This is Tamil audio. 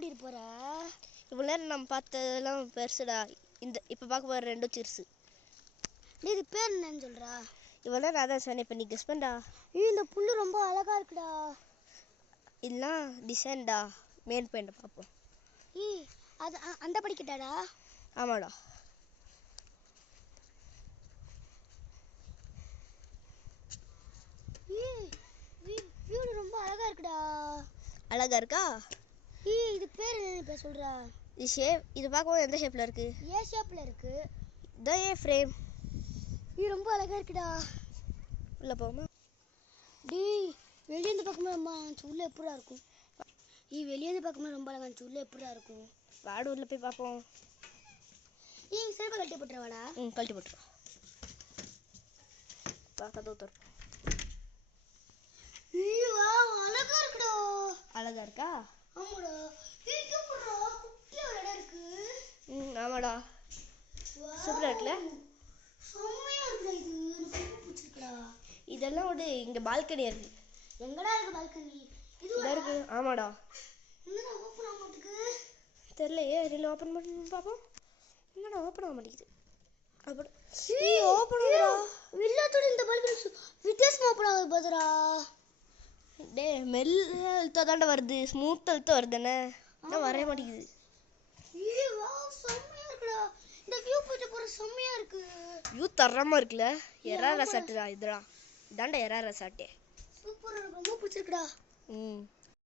கூட்டிட்டு போற? இவ்வளவு நேரம் நம்ம பார்த்ததெல்லாம் பெருசுடா. இந்த இப்ப பார்க்க போற ரெண்டும் சிறுசு. நீ இது பேர் என்னன்னு சொல்றா? இவ்வளவு நேரம் அதான் சொன்னேன். இப்ப நீ கெஸ் பண்ணடா. இந்த புல்லு ரொம்ப அழகா இருக்குடா. இதெல்லாம் டிசைன்டா. மெயின் பெயிண்ட் பார்ப்போம். அது அந்த படிக்கட்டாடா? ஆமாடா. வீடு ரொம்ப அழகா இருக்குடா. அழகா இருக்கா? இது பேர் என்ன இப்ப சொல்றா? இது ஷேப். இது பார்க்கவும் எந்த ஷேப்ல இருக்கு? ஏ ஷேப்ல இருக்கு. இதோ ஏ ஃப்ரேம். இது ரொம்ப அழகா இருக்குடா. உள்ள போமா? வெளியே இருந்து பார்க்கும்போது உள்ள எப்படிடா இருக்கும்? வெளியே இருந்து பார்க்கும்போது ரொம்ப அழகா இருந்துச்சு. உள்ள எப்படிடா இருக்கும்? வாடு உள்ள போய் பார்ப்போம். செருப்பை கழட்டி போட்டுருவாடா. கழட்டி போட்டுருவா. கதவு திறப்போம். அழகா இருக்குடா. அழகா இருக்கா? ஆமாடா. குட்டியா இடம் இருக்கு. ஆமாடா. சூப்பரா இருக்குல்ல? செம்மையா இருக்குடா. இது எனக்கு ரொம்ப பிடிச்சிருக்குடா. இதெல்லாம் ஒரு இங்க பால்கனி இருக்கு. எங்கடா இருக்கு பால்கனி? இது இருக்கு. ஆமாடா. என்னடா ஓபன் ஆக மாட்டேங்குது? தெரியலையே. இதில் ஓபன் பண்ணி பார்ப்போம். என்னடா ஓபன் ஆக மாட்டேங்குது? அப்படி ஓபன் ஆகுதுடா. வில்லாத்தோட இந்த பால்கனி வித்தியாசமா ஓபன் ஆகுது பாதுடா. டேய் மெல்ல அழுத்தா தாண்டா வருது. ஸ்மூத் அழுத்தா வருதுன்னு நான் வரைய மாட்டேங்குது. செம்மையா இருக்குடா. இந்த வியூ போட்டு போற செம்மையா இருக்கு. வியூ தரமா இருக்குல்ல? எரா ரெசார்ட்டா இதுடா. இதாண்டா எரா ரெசார்ட். சூப்பரா இருக்கு. ரொம்ப பிடிச்சிருக்குடா.